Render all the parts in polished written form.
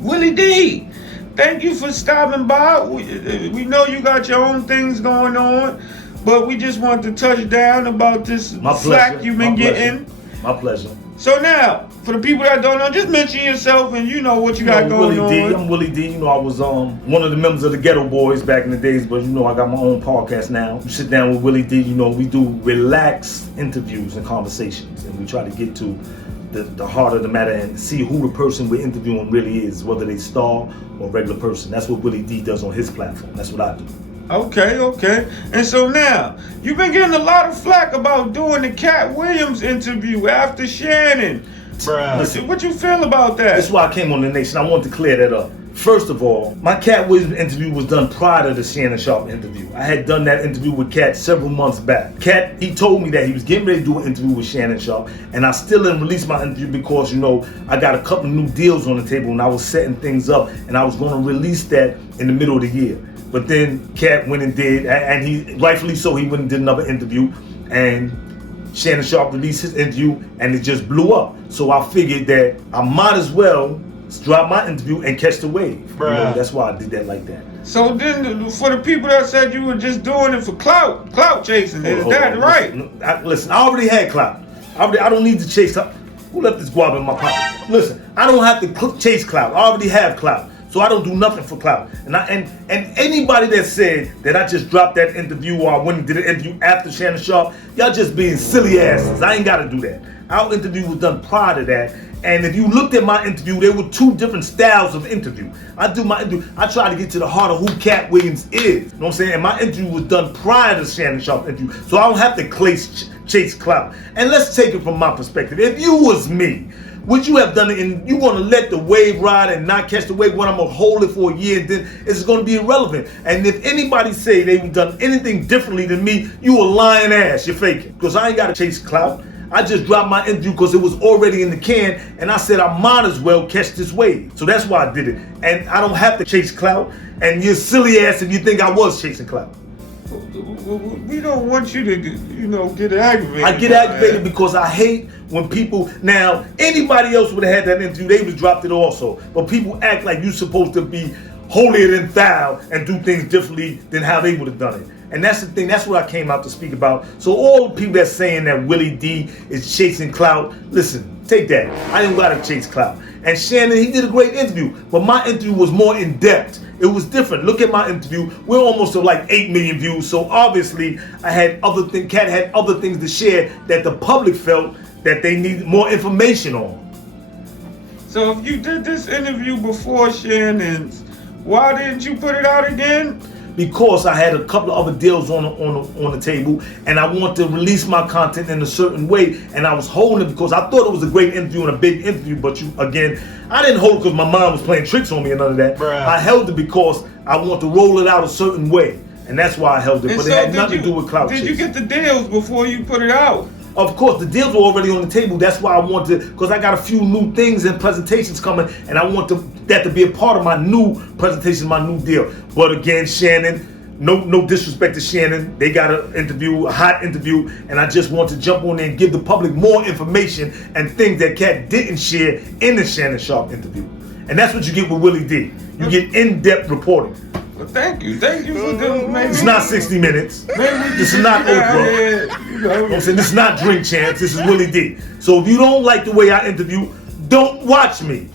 Willie D, thank you for stopping by. We know you got your own things going on, but we just want to touch down about this slack you've been getting. My pleasure. So now, for the people that don't know, just mention yourself and you know what you got going on. I'm Willie D. You know, I was one of the members of the Ghetto Boys back in the days, but you know, I got my own podcast now. You sit down with Willie D. You know, we do relaxed interviews and conversations, and we try to get to the heart of the matter and see who the person we're interviewing really is, whether they star or regular person. That's what Willie D does on his platform. That's what I do. Okay. And so now, you've been getting a lot of flack about doing the Cat Williams interview after Shannon. Bruh. Listen, what you feel about that? That's why I came on The Nation. I wanted to clear that up. First of all, my Cat Williams interview was done prior to the Shannon Sharpe interview. I had done that interview with Cat several months back. Cat, he told me that he was getting ready to do an interview with Shannon Sharpe, and I still didn't release my interview because, you know, I got a couple new deals on the table and I was setting things up, and I was going to release that in the middle of the year. But then Cat went and did, and he, rightfully so, he went and did another interview, and Shannon Sharpe released his interview, and it just blew up. So I figured that I might as well drop my interview and catch the wave. You know, that's why I did that like that. So then, for the people that said you were just doing it for clout chasing, is that right? Listen, I already had clout. I don't need to chase clout. Who left this guava in my pocket? Listen, I don't have to chase clout. I already have clout. So I don't do nothing for clout. And anybody that said that I just dropped that interview or I went and did an interview after Shannon Sharpe, y'all just being silly asses. I ain't gotta do that. Our interview was done prior to that. And if you looked at my interview, there were two different styles of interview. I do my interview, I try to get to the heart of who Cat Williams is. You know what I'm saying? And my interview was done prior to Shannon Sharpe interview. So I don't have to chase clout. And let's take it from my perspective. If you was me, would you have done it and you want to let the wave ride and not catch the wave when I'm going to hold it for a year and then it's going to be irrelevant? And if anybody say they've done anything differently than me, you a lying ass, you're faking. Because I ain't got to chase clout. I just dropped my interview because it was already in the can and I said I might as well catch this wave. So that's why I did it. And I don't have to chase clout, and you're silly ass if you think I was chasing clout. We don't want you to, get aggravated. I get aggravated because I hate when people, now anybody else would have had that interview, they would have dropped it also. But people act like you're supposed to be holier than thou and do things differently than how they would have done it. And that's the thing, that's what I came out to speak about. So all the people that's saying that Willie D is chasing clout, listen, take that. I didn't gotta chase clout. And Shannon, he did a great interview, but my interview was more in depth. It was different. Look at my interview. We're almost at like 8 million views. So obviously I had Cat had other things to share that the public felt that they needed more information on. So if you did this interview before Shannon's, why didn't you put it out again? Because I had a couple of other deals on the table, and I want to release my content in a certain way, and I was holding it because I thought it was a great interview and a big interview, but I didn't hold it because my mom was playing tricks on me and none of that. Bruh. I held it because I want to roll it out a certain way, and that's why I held it, but it had nothing to do with clout chasing. Did you get the deals before you put it out? Of course, the deals were already on the table. That's why I wanted to, because I got a few new things and presentations coming, and I want that to be a part of my new presentation, my new deal. But again, Shannon, no disrespect to Shannon, they got an interview, a hot interview, and I just want to jump on there and give the public more information and things that Cat didn't share in the Shannon Sharpe interview. And that's what you get with Willie D. You get in-depth reporting. Well, thank you for doing. It's not 60 Minutes. This is not Oprah. I'm saying this is not Drink Champs. This is Willie D. So if you don't like the way I interview, don't watch me.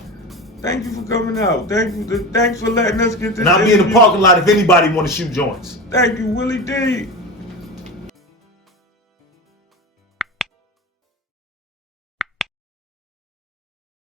Thank you for coming out. Thanks for letting us get this. And I'll be in the parking lot if anybody want to shoot joints. Thank you, Willie D.